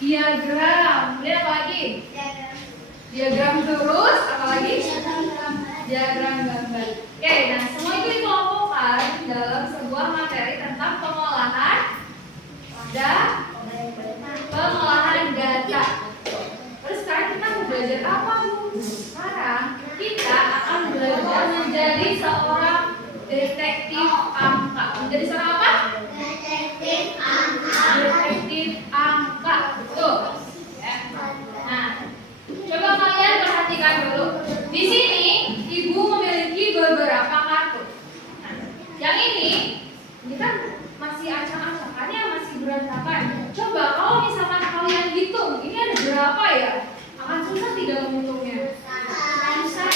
Diagram. Kemudian apa lagi? Diagram terus, apa lagi? Diagram gambar. Oke, nah semua itu dikelompokkan dalam sebuah materi tentang pengolahan data. Terus sekarang kita mau belajar apa, Bu? Sekarang kita akan belajar menjadi seorang detektif angka. Menjadi seorang apa? Detektif angka. Betul. Ya. Nah, coba kalian perhatikan dulu. Di sini Ibu memiliki beberapa kartu. Nah, yang ini kan masih acak-acakan ya, masih berantakan. Coba kalau misalkan kalian hitung, ini ada berapa ya? Akan susah tidak menghitungnya? Susah.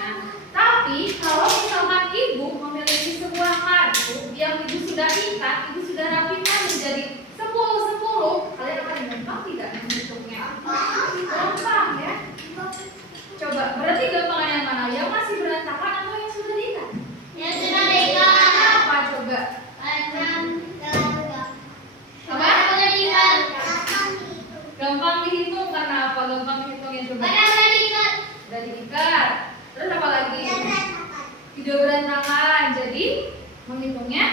Nah, tapi kalau misalkan Ibu memiliki sebuah kartu yang Ibu sudah ikat, Ibu sudah rapikan menjadi 10, kalian akan gampang tidak menghitungnya? Gampang ya. Coba, berarti gampangan yang mana? Yang masih berantakan atau yang sudah diikat? Yang sudah diikat. Apa coba? Apa? Gampang dihitung karena apa? Gampang dihitungin coba. Sudah diikat. Terus apa lagi? Tidak berantakan. Jadi menghitungnya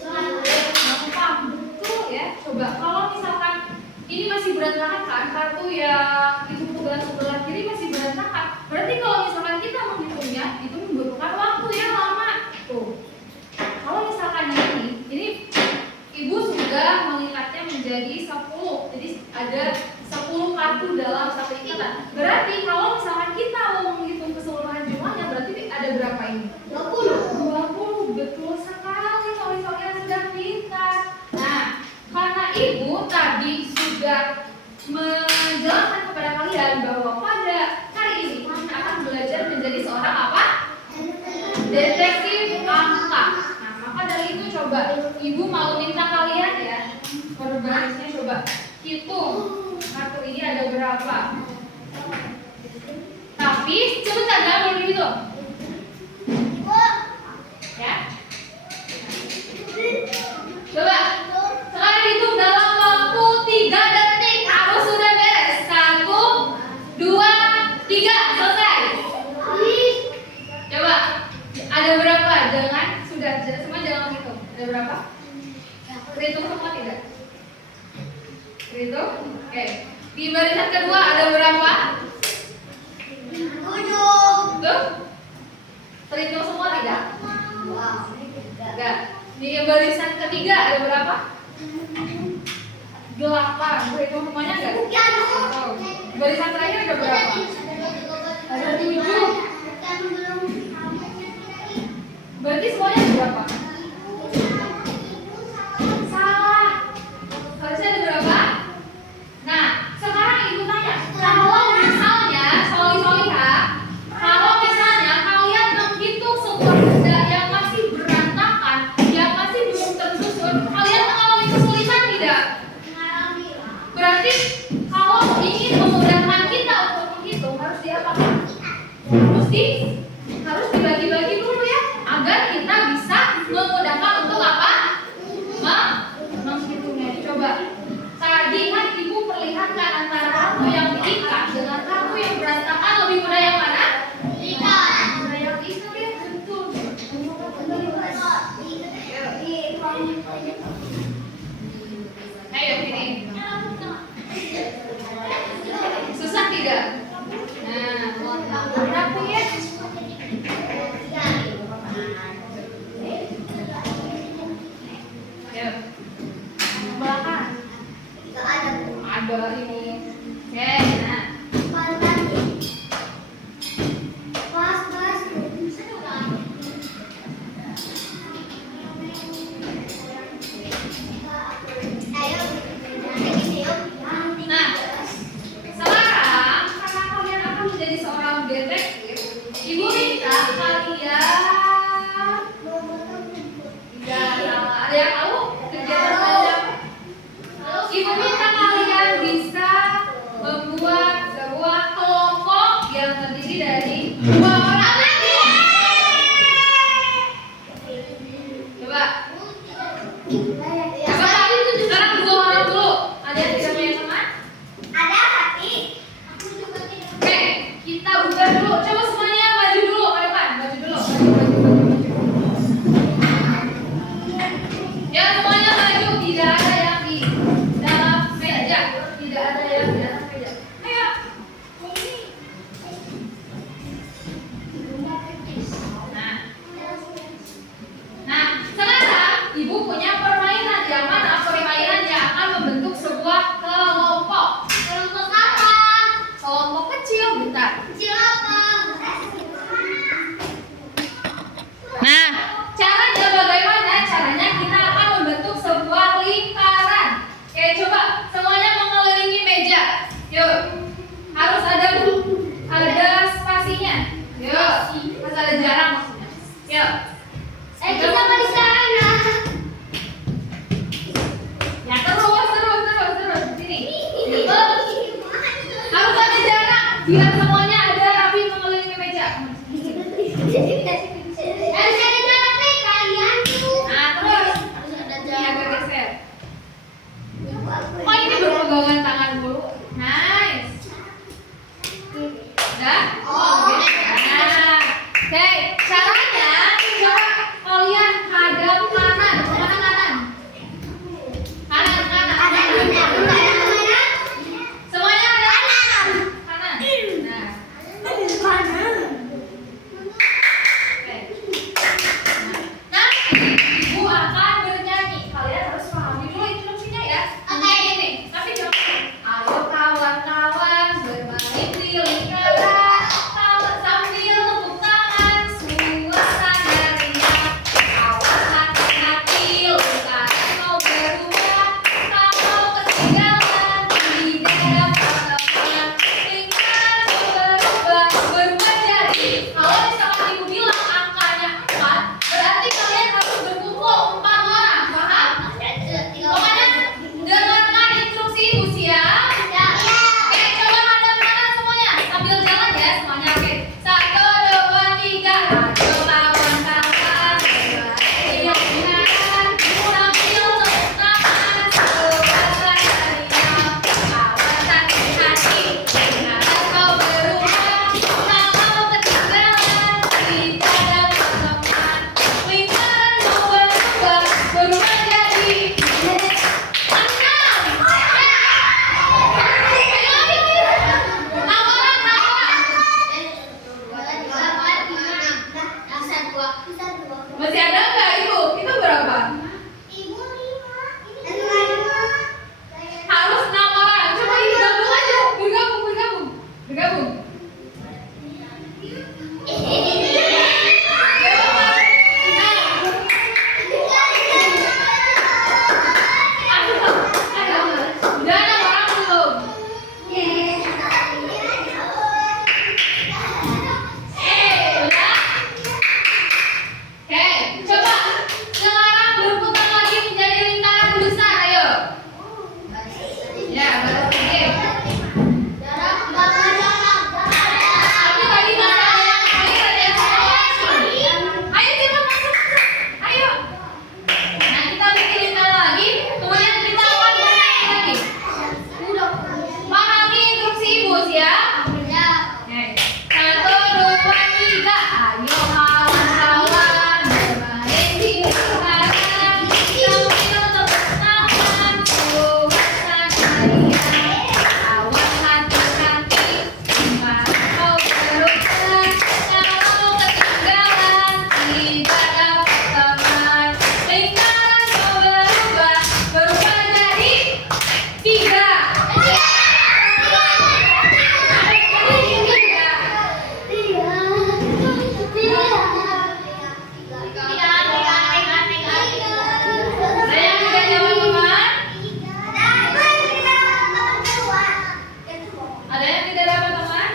gampang. Betul ya. Coba kalau misalkan ini masih berantakan kan, kartu yang itu sebelah kiri masih berantakan. Berarti kalau misalkan kita menghitungnya itu membutuhkan waktu yang lama. Tuh. Kalau misalkan ini Ibu sudah mengikatnya menjadi 10. Jadi ada 10 kartu dalam satu ikatan. Berarti kalau misalkan kita mau menghitung keseluruhan jumlahnya, berarti ada berapa ini? 20. Betul sekali kalau misalnya sudah diikat. Nah, karena Ibu tadi sudah menjelaskan kepada kalian bahwa pada hari ini kita akan belajar menjadi seorang apa? Detektif angka. Nah, maka dari itu coba Ibu mau minta kalian ya, per barisnya coba hitung kartu ini ada berapa. Tapi cepetan jangan boleh dihitung. Ya. Coba sekarang hitung dalam waktu 3 detik. Harus sudah beres. 1, 2, 3, selesai. Coba ada berapa? Semua jangan hitung. Ada berapa? Hitung semua tidak? Hitung? Oke. Di barisan kedua ada berapa? 7. Tuh? Terhitung semua tidak? Enggak. Di barisan ketiga ada berapa? 8. Berhitung semuanya enggak? Oh. Barisan terakhir ada berapa? Ada 7. Berarti semuanya ada berapa? Salah. Harusnya ada berapa? Nah, sekarang Ibu tanya, kalau misalnya kalau misalnya kalian menghitung sebuah benda yang masih berantakan, yang masih belum tersusun, kalian mengalami kesulitan tidak? Berarti kalau ingin memudahkan kita untuk menghitung harus diapakan? Harus dibagi-bagi dulu ya, agar kita bisa memudahkan untuk apa? Menghitungnya. Coba tadi kan Ibu perlihatkan antara kartu yang diikat dengan kartu yang berantakan, lebih mudah yang mana? Diikat. Mudah yang diikat ya, betul. Ayo sini. Susah tidak? Nah, rapi ya. Ayo. Belakang. Ada ini. Oke, nah. Nah, sekarang karena kalian akan menjadi seorang detektif, Ibu minta kalian ada yang tahu kegiatan belajar? Ibu minta kalian bisa membuat Biar semuanya ada rapi mengelilingi meja. Harus ada jarak kalian tuh. Nah, terus ini agak geser. Oh, ini berpegangan tangan dulu. Nice. Udah? Oh, oke. Nah, oke. Caranya coba kalian hadap kanan. Mana kanan? Kanan, kanan. Semuanya ada kanan. Kanan. Nah. Oke. Nah, ibu akan bernyanyi. Kalian harus pahami dulu instruksinya ya. Oke. Ini, tapi jangan. Ayo kawan-kawan bermain di lingkaran sambil tepuk tangan suasana riang. Awas hati-hati lingkaran mau berubah. Kalau ketinggalan tidak dapat teman. Lingkaran mau berubah jadi. Kalau misalkan ibu bilang angkanya 4, berarti kalian harus berkumpul 4 orang. Paham? Pokoknya dengarkan instruksi ibu siap. Oke, coba hadap kanan semuanya sambil jalan ya semuanya. Oke, 1, 2, 3. Ayo kawan-kawan bermain di lingkaran sambil tepuk tangan suasana riang. Awas hati-hati lingkaran mau berubah. Kalau ketinggalan tidak dapat teman. Lingkaran mau berubah jadi 6. Masih ada nggak ibu? Itu berapa? Harus 6 orang. Coba ibu gabung aja. Bergabung. Udah 6 orang belum? Udah? Oke, coba sekarang berputar lagi menjadi lingkaran besar, ayo. Ya, baru sedikit. Tapi tadi masih ada yang air, ada yang masuk. Ayo cepat masuk. Ayo. Nah, kita bikin lingkaran lagi, kemudian kita akan bermain lagi. Pahami instruksi ibu siap? Oke. 1, 2, 3. Ayo kawan-kawan bermain di lingkaran sambil tepuk tangan suasana riang. Awas hati-hati lingkaran mau berubah. Kalau ketinggalan tidak dapat teman. Lingkaran mau berubah jadi 3. Ada yang tidak jawab teman? Ada yang tidak dapat teman?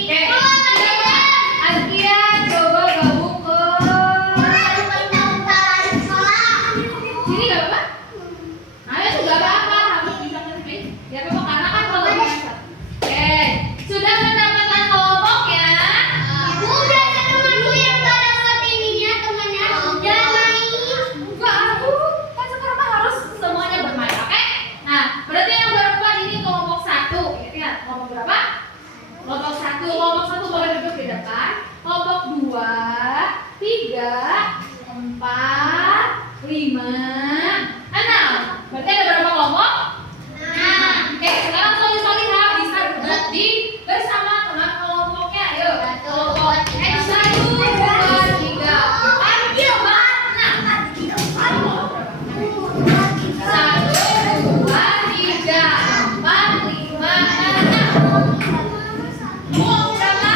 Oke. Azkia coba gabung ke sini gak apa-apa? Ayo juga apa-apa harus bisa ngerti. Ya memang karena kan kalau biasa. Oke, sudah mendapatkan kelompok ya? Enggak, aku kan sekarang mah harus semuanya bermain, oke? Nah, berarti yang berempat ini kelompok 1. Ingat, kelompok berapa? Kelompok 1. Kelompok 1 boleh duduk di depan. Kelompok 2, 3, 4, 5, 6. Berarti ada berapa kelompok? Oke, sekarang solid-solid bisa duduk di bersama teman kelompoknya. Ayo. Kelompok 1, 2, 3, 4, 5, 6. 1, 2, 3, 4, 5, 6. Mau berapa?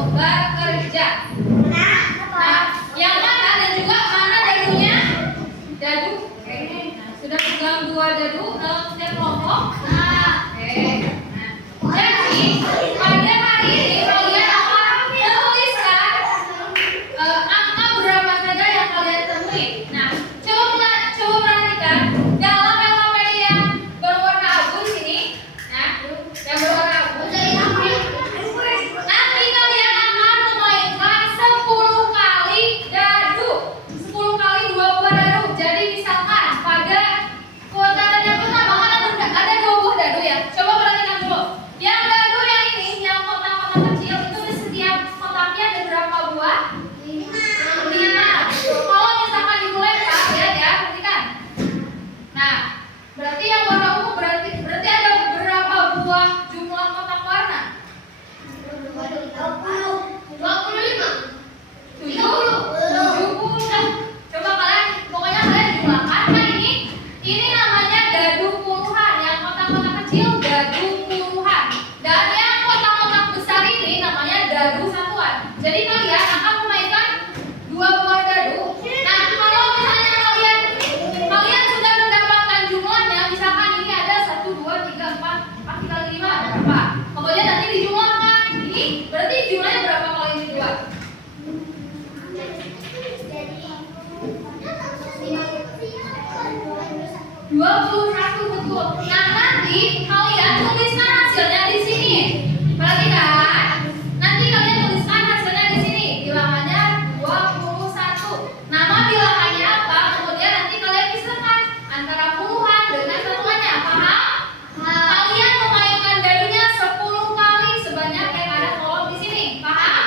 lomba kerja. Nah, yang mana dan juga mana dadunya? Dadu. Oke. Nah, sudah pegang 2 dadu dalam setiap kelompok. Oke. Nah, jadi pada hari ini kalian akan menuliskan angka berapa saja yang kalian temui. Nah, coba perhatikan dalam alfabet yang berwarna abu di sini. Nah, yang berwarna abu. Nanti kalian akan memainkan 10 kali dadu. 10 kali 2 buah dadu. Jadi misalkan pada kuadran yang pertama kan ada 2 buah dadu ya. Coba perhatikan dulu. Yang dadu yang ini, yang kotak-kotak kecil itu di setiap kotaknya ada berapa buah? 5. Kalau misalkan dimulai Pak, lihat ya, perhatikan. Nah, berarti yang warna ungu berarti ada berapa buah jumlah kotak warna? 70. Coba kalian, pokoknya kalian jumlahkan. Nah ini namanya dadu puluhan. Yang kotak-kotak kecil dadu puluhan. Dan yang kotak-kotak besar ini namanya dadu satuan. Jadi kalian akan memainkan 2 buah dadu. Nah, kalau misalnya kalian sudah mendapatkan jumlahnya, misalkan ini ada 1, 2, 3, 4 dikali 5 ada berapa? Kemudian nanti dijumlahkan. Ini berarti jumlahnya berapa kali ini 2? 21, betul. Nah, nanti kalian tuliskan hasilnya di sini. Perhatikan. Nanti kalian tuliskan hasilnya di sini. Bilangannya 21. Nama bilangannya apa? Kemudian nanti kalian pisahkan antara puluhan dengan satuannya. Paham? Kalian memainkan dadunya 10 kali sebanyak yang ada kolom di sini. Paham?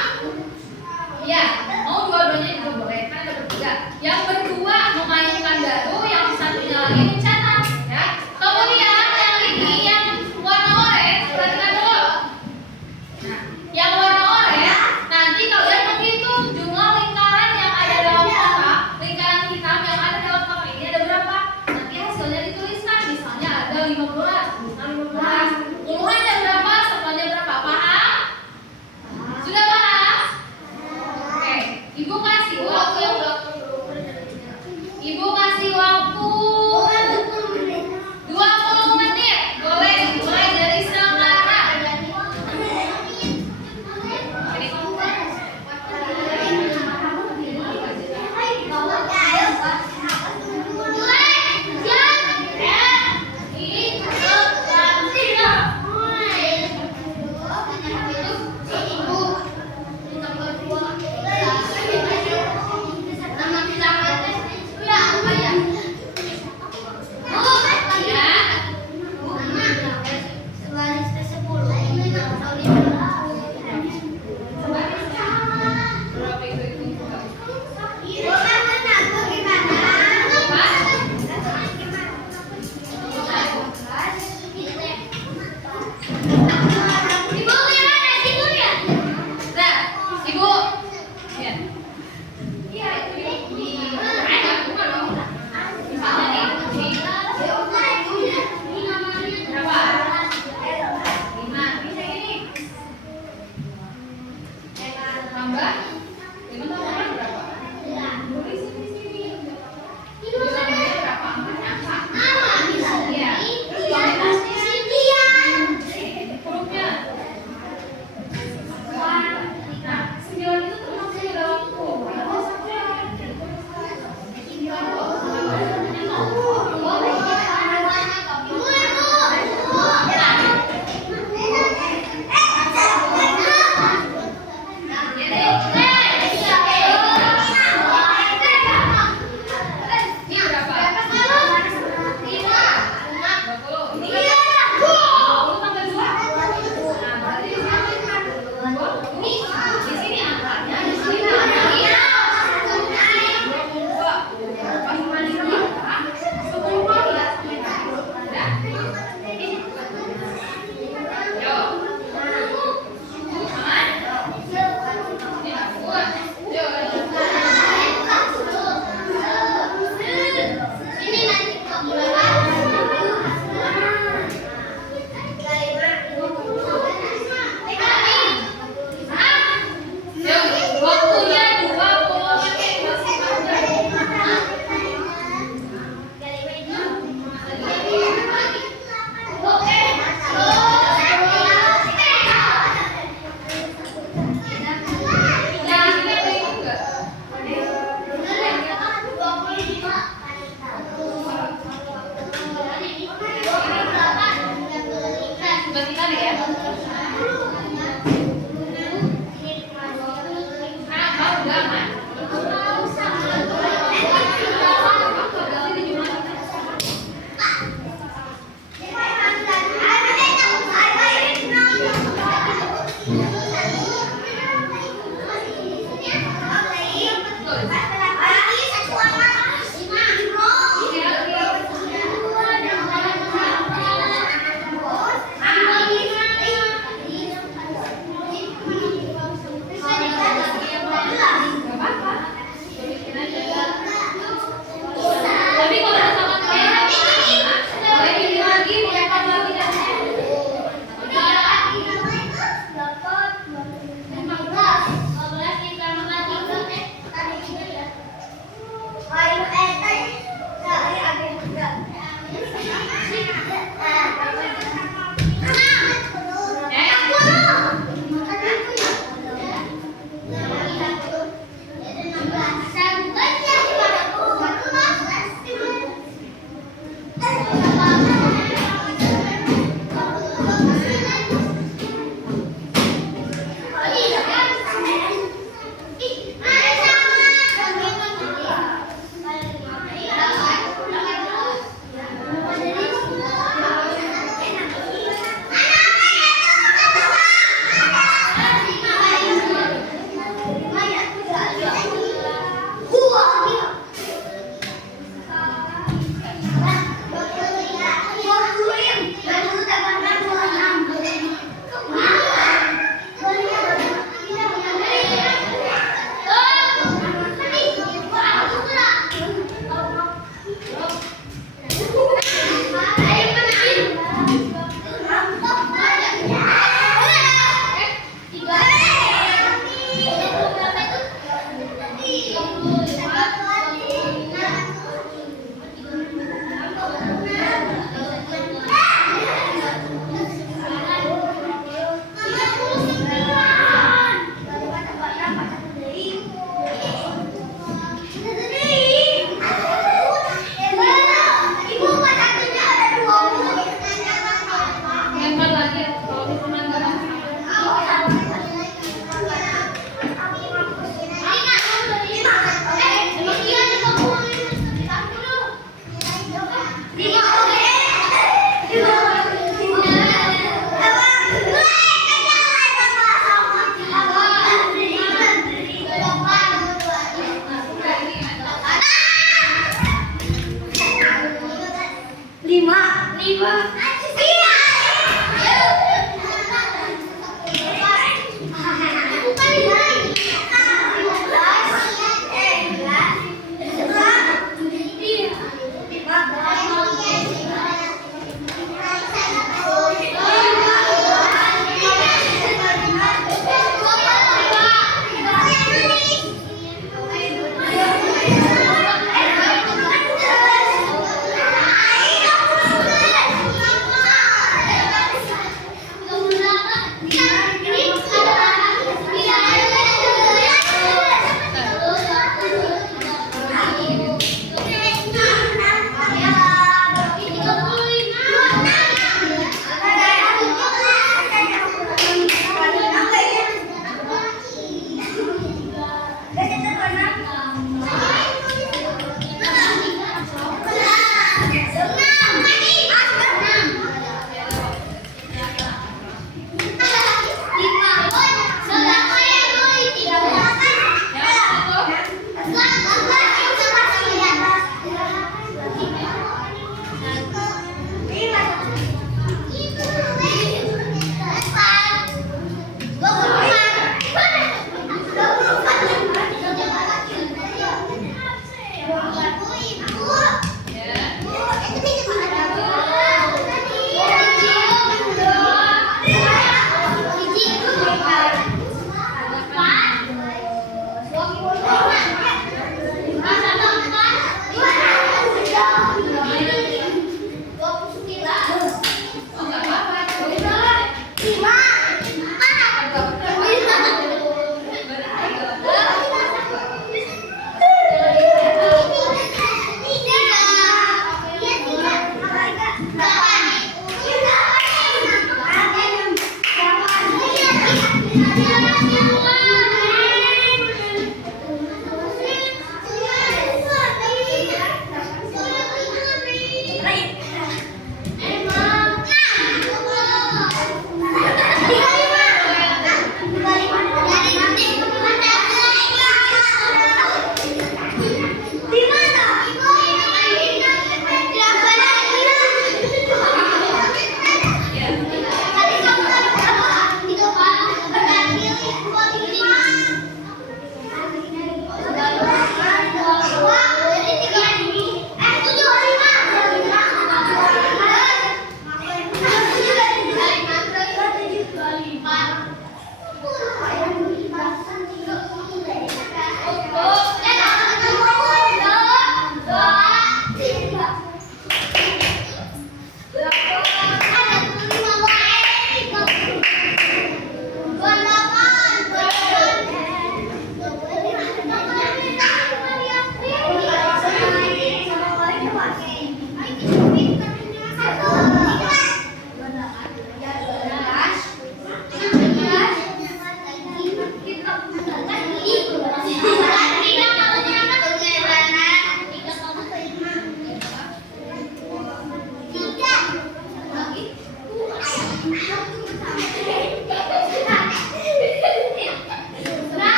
Ya. Mau dua-duanya juga boleh. Kan ada bertiga. Yang berdua memainkan dadu, yang satunya lagi mencatat. Ya. Kemudian yang ini yang warna oranye, perhatikan dulu. Nah, yang warna oranye nanti kalian menghitung jumlah lingkaran yang ada dalam kotak. Lingkaran hitam yang ada dalam kotak ini ada berapa? Nanti hasilnya dituliskan. Misalnya ada 15, tuliskan 15. Puluhannya berapa? Satuannya berapa? Paham? Sudah paham? Oke, Ibu kasih waktu. Ibu kasih waktu 20 menit. Boleh dimulai dari sekarang. Berapa itu? Nah, Ibu. Ya. Iya, itu di ada bukan dong. Misalnya nih, berapa? 5. Bisa ini. Tambah 5 tambah berapa? Tulis di sini. Nilainya berapa? Angka. Iya. Hurufnya. Nah, 9 itu termasuk di dalam huruf.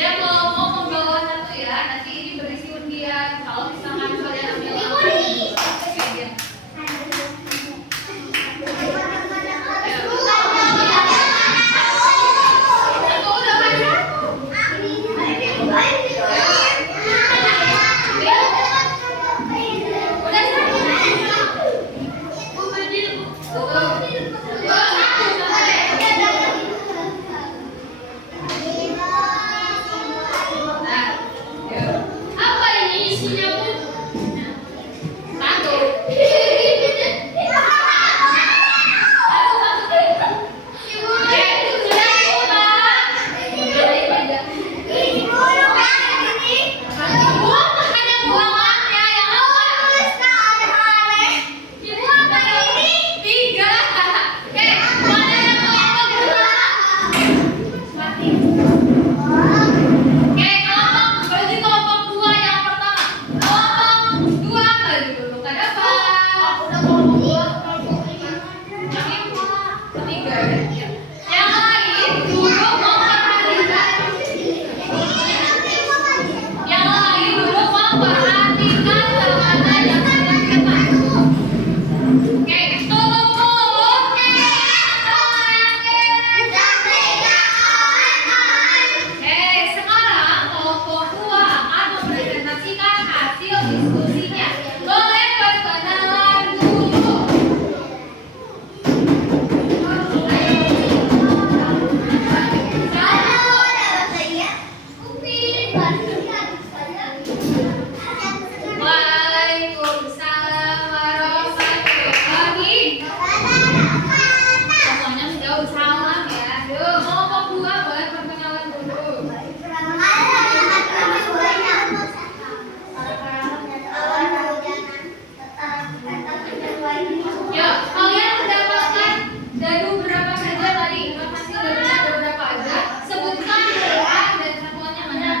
Ya kelompok membawa satu ya, nanti ini berisi undian. Kalau misalkan kalian ambil apa ini isinya pun satu. Waalaikumsalam warahmatullahi wabarakatuh. Semuanya menjauh salam ya. Yuk, kelompok 2 boleh perkenalan dulu. Yuk, kalian mendapatkan dadu berapa saja tadi? Informasi dadunya ada berapa aja? Sebutkan ya, dan satuannya mana?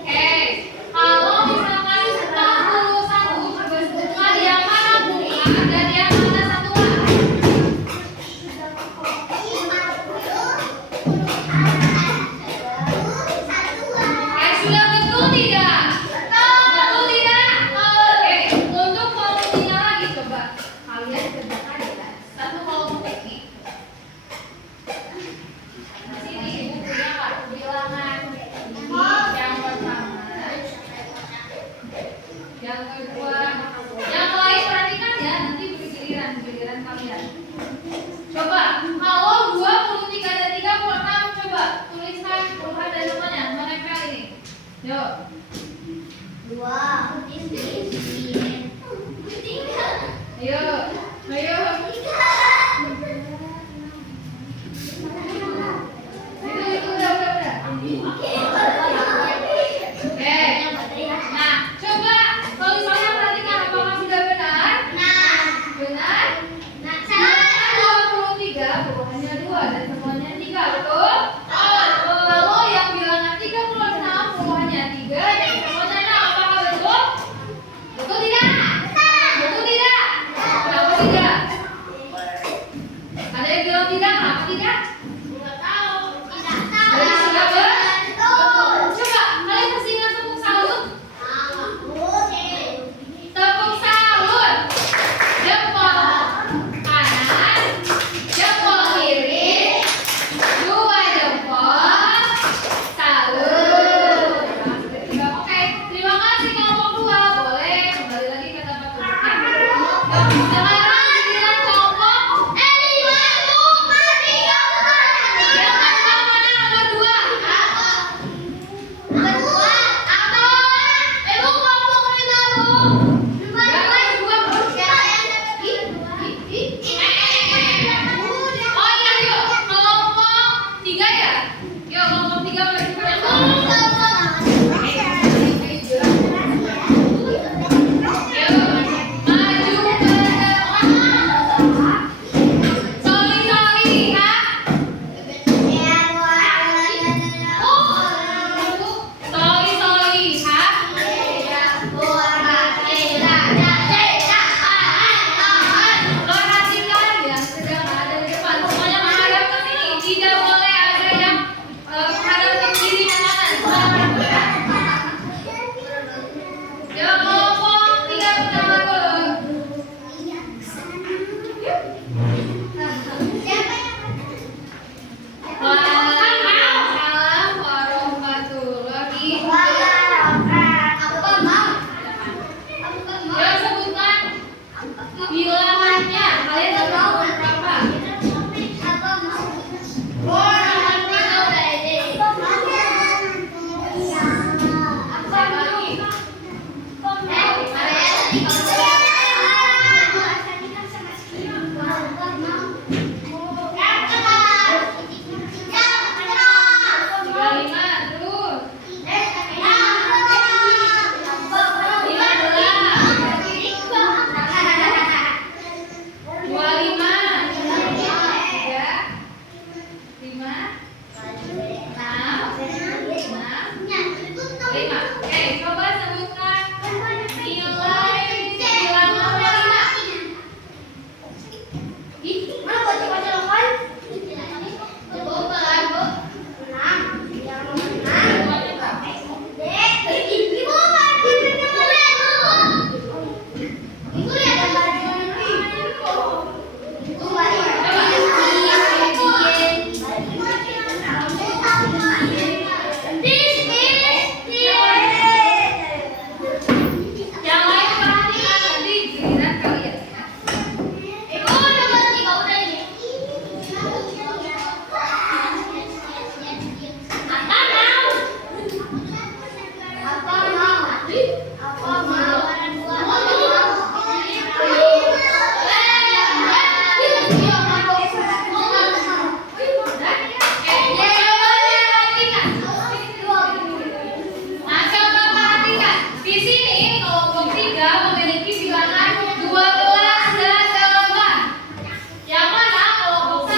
Oke, kalau misalkan 41 coba sebutkan yang mana bunga dan yang mana satuan. Sudah betul tidak? Betul tidak? Oke, untuk volumenya lagi coba kalian kerjakan ya. Satu kelompok ini. Di sini ibu punya kartu bilangan. Ini yang pertama. Yang kedua. Yang lain perhatikan ya, nanti giliran kalian. Coba, kalau 23 dan 36 coba tuliskan perubahan dan namanya, menempel ini. Yuk. Ayo. Ayo. Itu udah. Oke. Nah, coba kalau misalnya perhatikan apakah sudah benar? Benar? 23 bukannya 2 dan semuanya 3, betul? Kalau yang bilangan 36 bukannya 3 dan semuanya 6, apakah betul? Betul tidak? Betul tidak? Kenapa tidak? Ada yang bilang tidak, kenapa tidak? Dari sudah betul. Coba kalian masih ingat tepuk salut? Tepuk salut. Jempol kanan, jempol kiri, 2 jempol, salut. Oke, terima kasih kelompok 2. Boleh kembali lagi ke tempat duduknya. Sekarang giliran kelompok 5. Nah, coba perhatikan. Di sini kelompok 3 memiliki bilangan 12 dan 8. Yang mana kelompok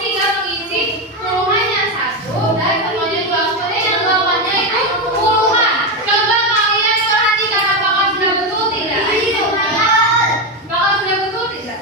3 mengisi puluhannya 1 dan temannya 2. Yang 8-nya itu puluhan. Coba kalian perhatikan apakah sudah betul tidak? Apakah sudah betul tidak?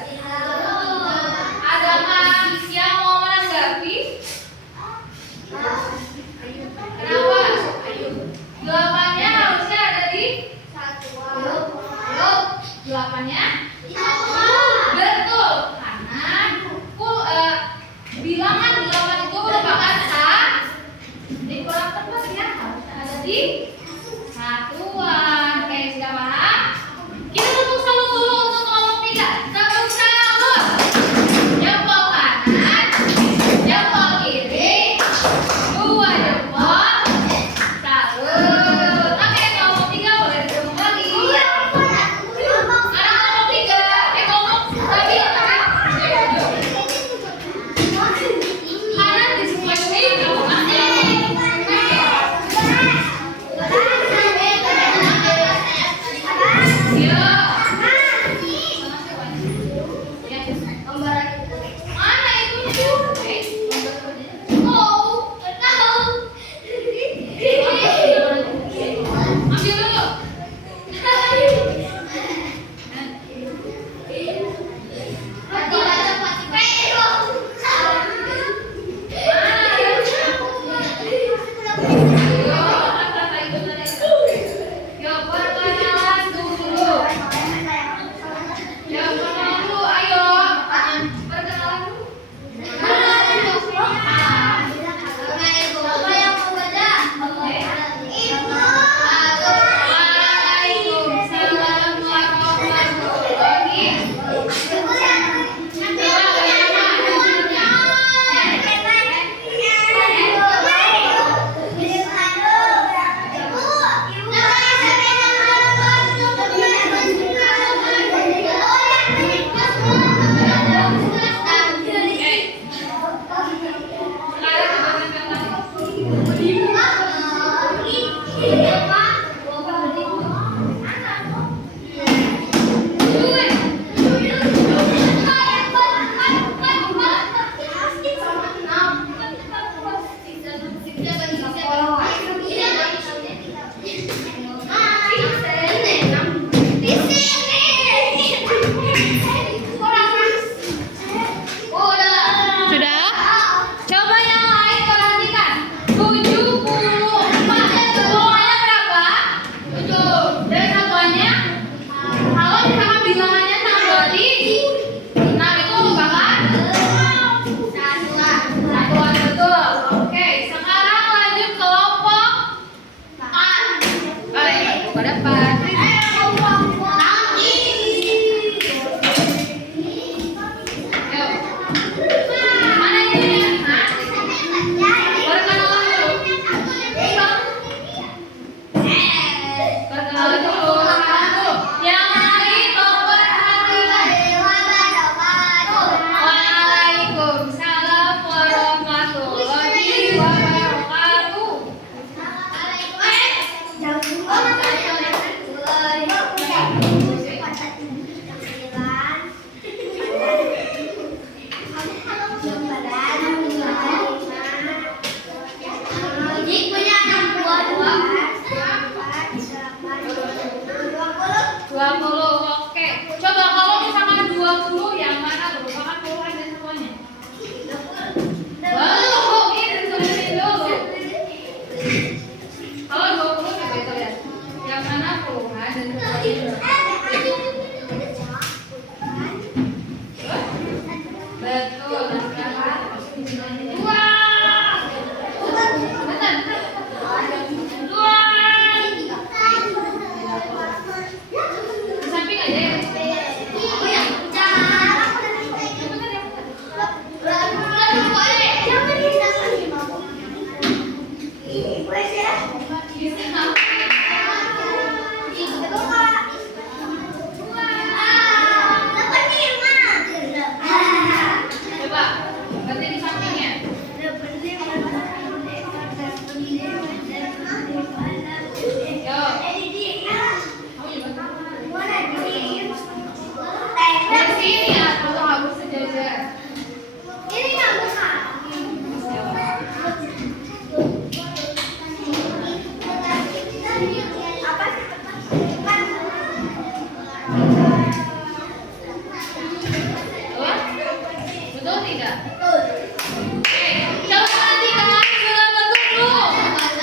tidak? Oke, coba perhatikan dengan betul dulu.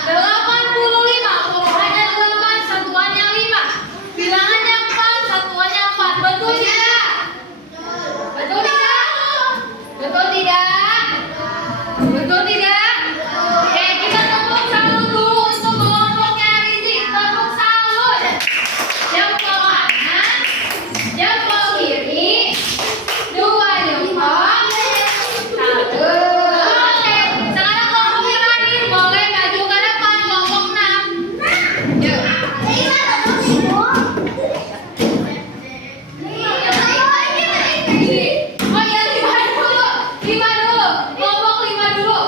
85 puluhannya 8, satuannya 5. Bilangannya 4, satuannya 4. Betul tidak? Betul tidak? Betul tidak? Betul tidak? Oke, kita tepuk salut dulu untuk kelompoknya Rizik. Tepuk salut. Jempol kanan, jempol kiri, 2 jempol, 1. Oke, sekarang kelompok yang terakhir boleh maju ke depan, kelompok 6. Yuk. Oh iya, 5 dulu. 5 dulu. Kelompok 5 dulu.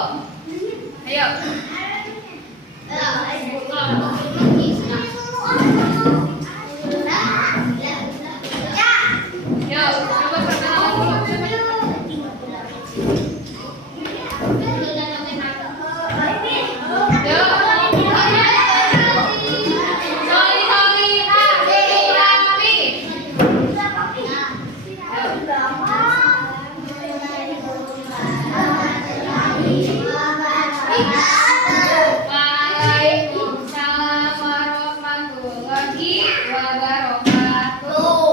Ayo. Yuk, coba perkenalan dulu. Yuk. Sorry, Rami. Waalaikumsalam warahmatullahi wabarakatuh.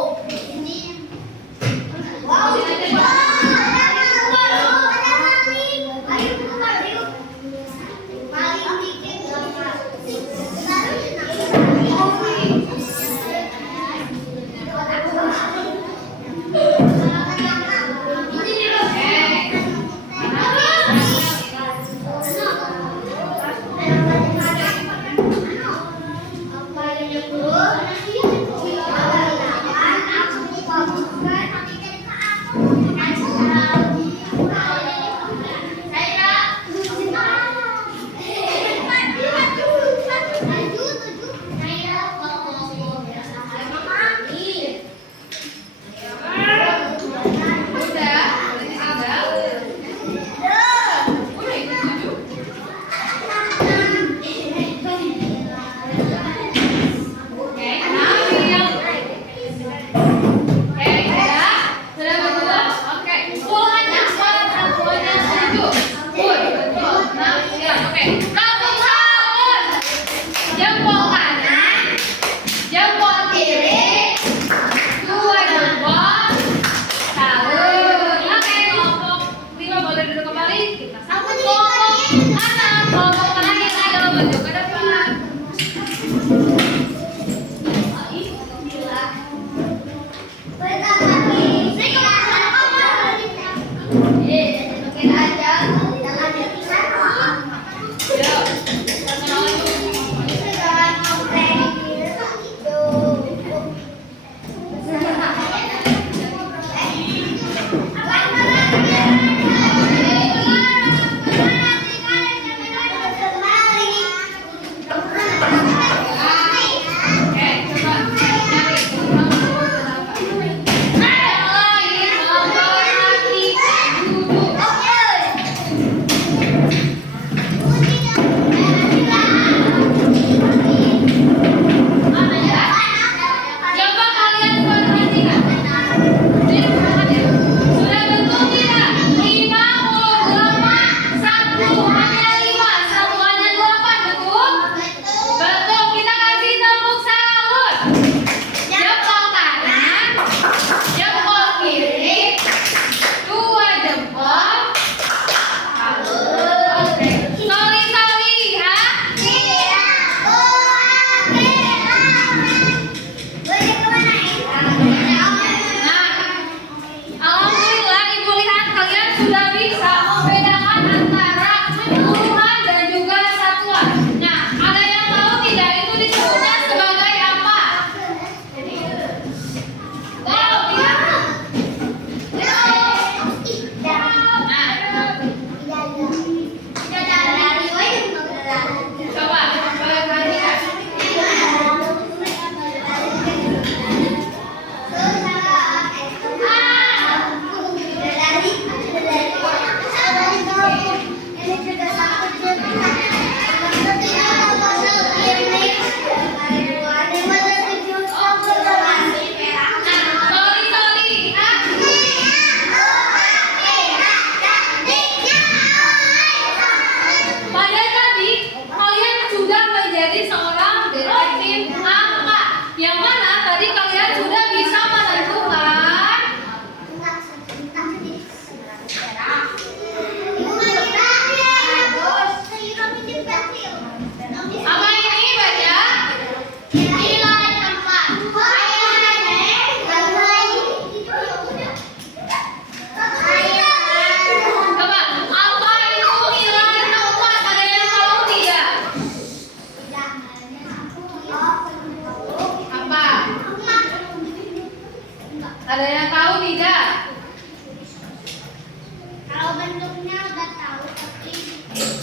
bentuknya udah tahu, tapi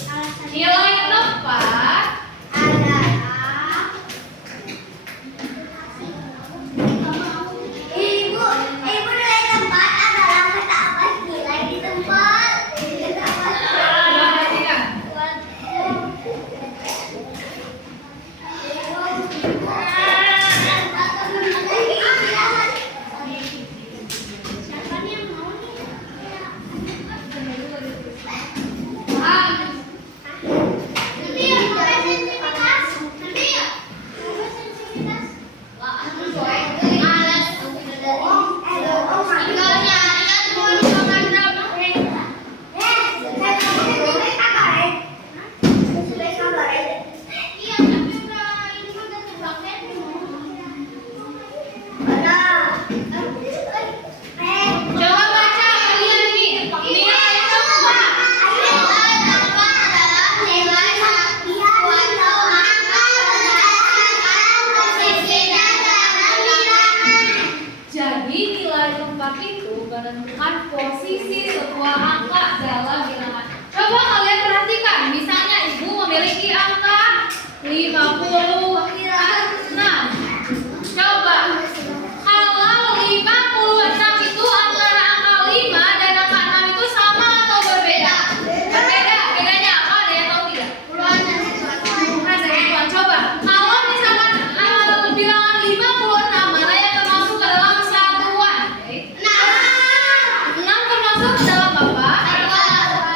alasannya Nilai tempat adalah ibu nilai tempat adalah kata apa nilai di tempat. perhatikan. Siapa nih yang mau nih? Nanti ya, mau sensitivitas. Nanti ya, mau sensitivitas. Wah, aku malas. Tinggalnya lihat dulu makan berapa. Iya, tapi udah ini udah terbakar. Coba baca kalian ini. Nilai tempat. Jadi nilai tempat itu menentukan posisi sebuah angka dalam bilangan. Coba kalian perhatikan, misalnya ibu memiliki angka 56. Coba kalau 56 itu antara angka 5 dan angka 6 itu sama atau berbeda? Berbeda. Bedanya apa? Ada yang tahu tidak? Ada yang coba. Kalau misalkan bilangan 56 mana yang termasuk ke dalam satuan? 6 termasuk ke dalam apa?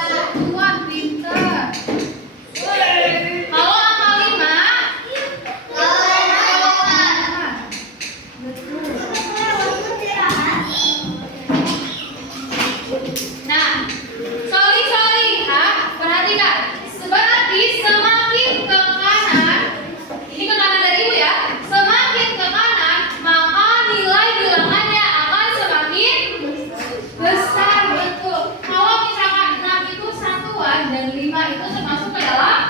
Satuan, pintar. Kalau angka 5 betul. Nah, sorry, perhatikan. Berarti semakin ke kanan, ini ke kanan dari ibu ya. Semakin ke kanan, maka nilai bilangannya akan semakin besar, betul. Kalau misalkan 6 itu satuan dan 5 itu termasuk ke dalam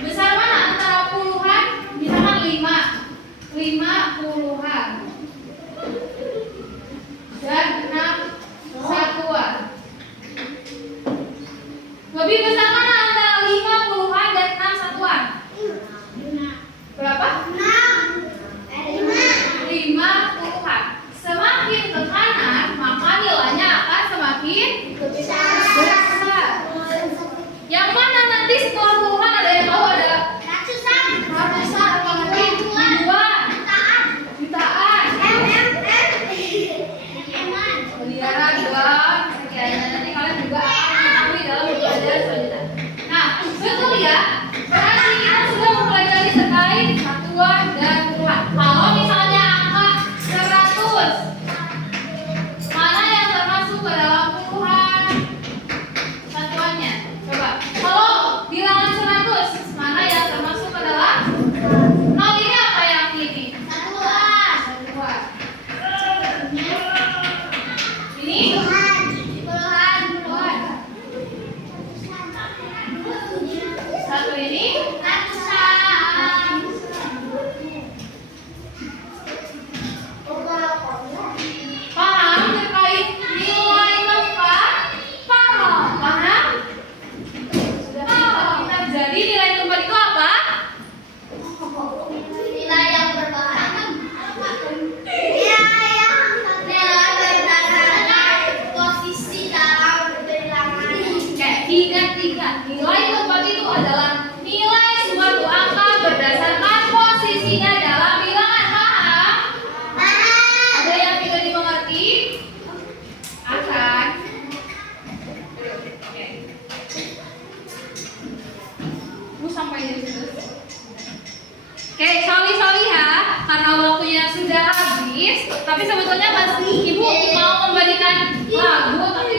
besar mana? Antara puluhan, misalkan 5 puluhan dan 6 satuan. Lebih besar mana antara 5 puluhan dan 6 satuan? Berapa? 5 puluhan. Semakin ke kanan, maka nilainya akan semakin besar. Yang mana nanti setelah puluhan ada yang tahu ada ratusan atau nanti ribuan, jutaan, miliaran, doang. Sekiranya nanti kalian juga akan mengetahui dalam belajar selanjutnya. Nah, betul ya. Berarti kita sudah mempelajari terkait satuan dan puluhan. Kalau misalnya angka 100, mana yang termasuk ke dalam puluhan satuannya? Coba. Kalau bilangan 100, mana yang termasuk ke dalam? Nol ini apa yang ini? Satuan. Ini puluhan. Satu ini ratusan. Paham terkait nilai tempat? Paham? Sudah paham. Nah, jadi nilai tempat itu apa? Nilai yang berbahan. Posisi dalam bilangan. Tiga. Nilai tempat itu adalah nilai suatu angka berdasarkan posisinya dalam bilangan. Paham? Ada yang tidak dimengerti? Akan. Oke. Bu sampai di situ. Oke, sorry ya, karena waktunya sudah habis. Tapi sebetulnya masih ibu mau memberikan lagu, tapi